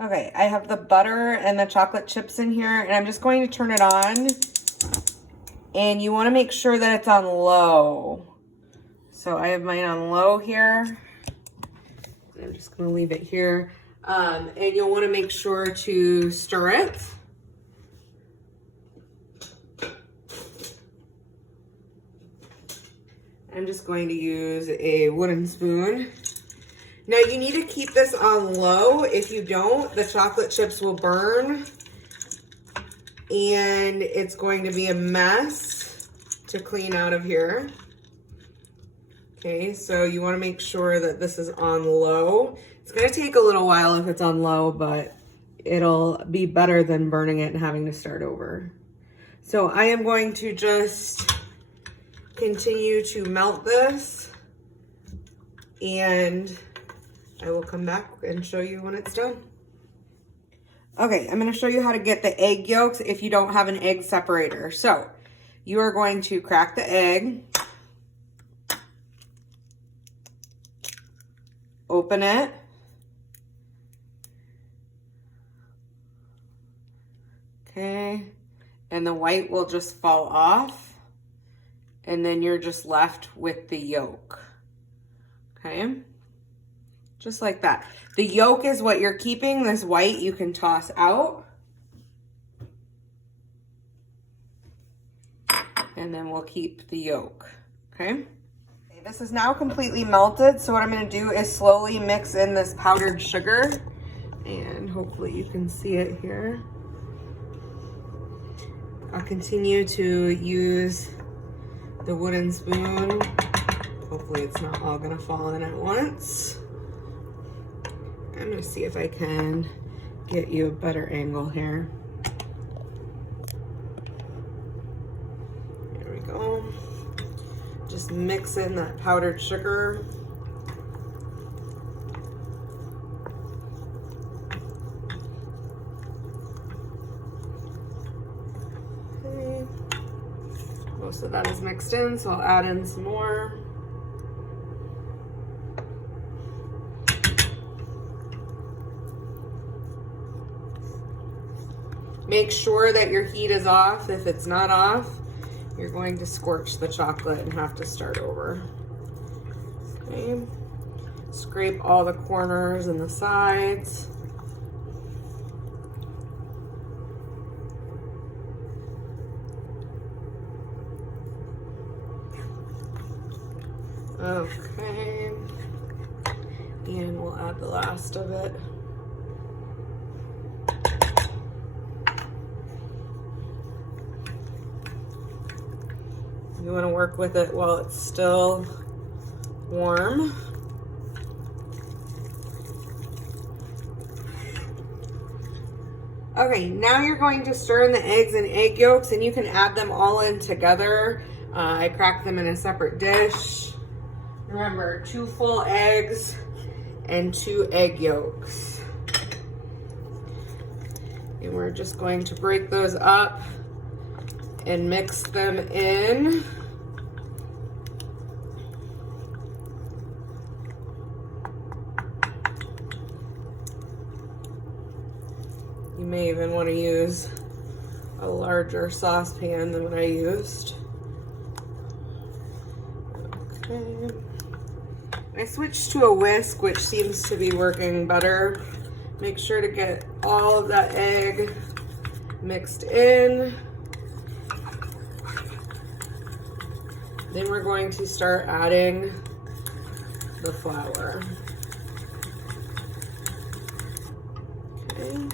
Okay, I have the butter and the chocolate chips in here, and I'm just going to turn it on. And you want to make sure that it's on low. So I have mine on low here. I'm just going to leave it here. And you'll want to make sure to stir it. I'm just going to use a wooden spoon. Now you need to keep this on low. If you don't, the chocolate chips will burn and it's going to be a mess to clean out of here. Okay, so you want to make sure that this is on low. It's going to take a little while if it's on low, but it'll be better than burning it and having to start over. So I am going to just continue to melt this, and I will come back and show you when it's done. Okay, I'm going to show you how to get the egg yolks if you don't have an egg separator. So you are going to crack the egg, open it, okay, and the white will just fall off, and then you're just left with the yolk, okay, just like that. The yolk is what you're keeping. This white you can toss out, and then we'll keep the yolk, okay. This is now completely melted, so what I'm going to do is slowly mix in this powdered sugar, and hopefully you can see it here. I'll continue to use the wooden spoon. Hopefully it's not all going to fall in at once. I'm going to see if I can get you a better angle here. There we go. Just mix in that powdered sugar. Okay. Most of that is mixed in, so I'll add in some more. Make sure that your heat is off. If it's not off, you're going to scorch the chocolate and have to start over. Okay. Scrape all the corners and the sides. Okay. And we'll add the last of it. You want to work with it while it's still warm. Okay, now you're going to stir in the eggs and egg yolks, and you can add them all in together. I cracked them in a separate dish. Remember, 2 full eggs and 2 egg yolks. And we're just going to break those up and mix them in. You may even want to use a larger saucepan than what I used. Okay. I switched to a whisk, which seems to be working better. Make sure to get all of that egg mixed in. Then we're going to start adding the flour. Okay.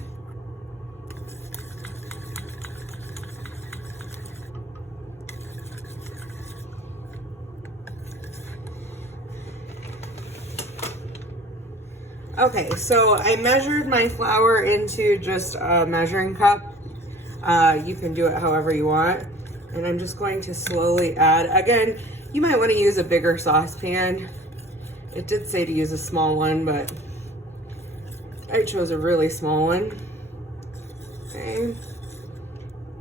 Okay, so I measured my flour into just a measuring cup. You can do it however you want. And I'm just going to slowly add. Again, you might want to use a bigger saucepan. It did say to use a small one, but I chose a really small one. Okay.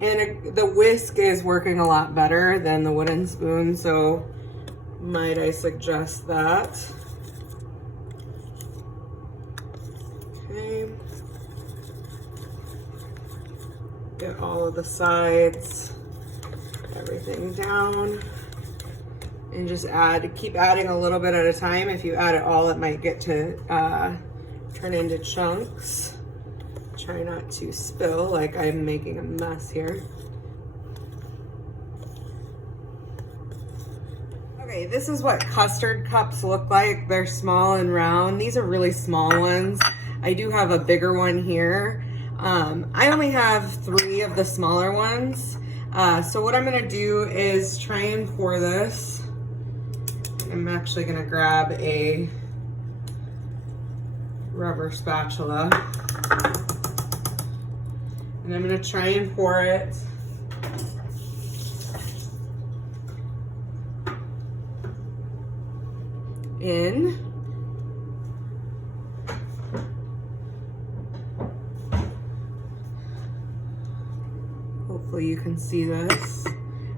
And the whisk is working a lot better than the wooden spoon, so might I suggest that. Okay. Get all of the sides, everything down. And just keep adding a little bit at a time. If you add it all, it might get to turn into chunks. Try not to spill like I'm making a mess here. Okay, this is what custard cups look like. They're small and round. These are really small ones. I do have a bigger one here. I only have 3 of the smaller ones. So what I'm gonna do is try and pour this. I'm actually gonna grab a rubber spatula. And I'm gonna try and pour it in. Hopefully you can see this.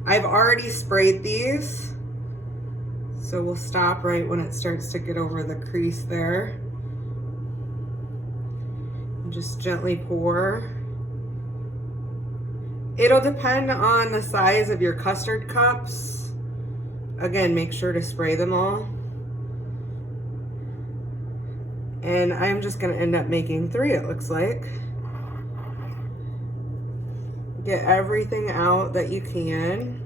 I've already sprayed these, so we'll stop right when it starts to get over the crease there. And just gently pour. It'll depend on the size of your custard cups. Again, make sure to spray them all. And I'm just gonna end up making 3, it looks like. Get everything out that you can.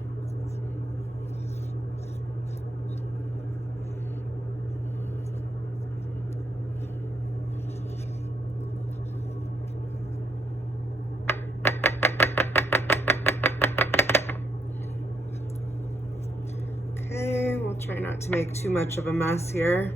Okay, we'll try not to make too much of a mess here.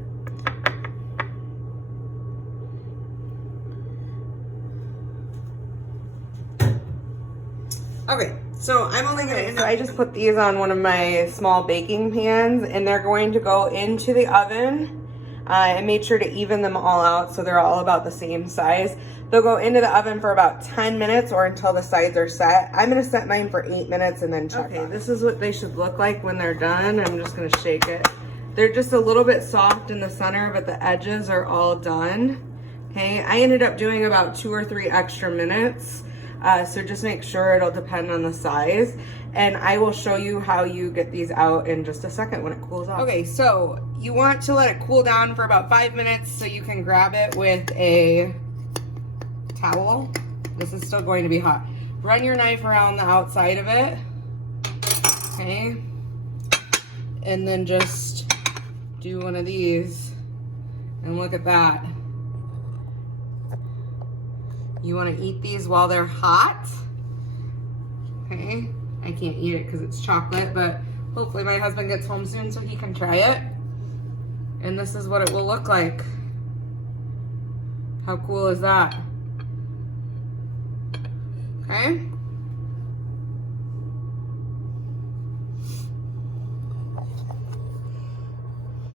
Okay, so I'm only gonna, I just put these on one of my small baking pans and they're going to go into the oven. I made sure to even them all out so they're all about the same size. They'll go into the oven for about 10 minutes or until the sides are set. I'm gonna set mine for 8 minutes and then check. Okay, this is what they should look like when they're done. I'm just gonna shake it. They're just a little bit soft in the center, but the edges are all done. Okay, I ended up doing about 2 or 3 extra minutes. So just make sure, it'll depend on the size. And I will show you how you get these out in just a second when it cools off. Okay, so you want to let it cool down for about 5 minutes so you can grab it with a towel. This is still going to be hot. Run your knife around the outside of it. Okay. And then just do one of these. And look at that. You want to eat these while they're hot. Okay, I can't eat it because it's chocolate, but hopefully my husband gets home soon so he can try it. And this is what it will look like. How cool is that? Okay.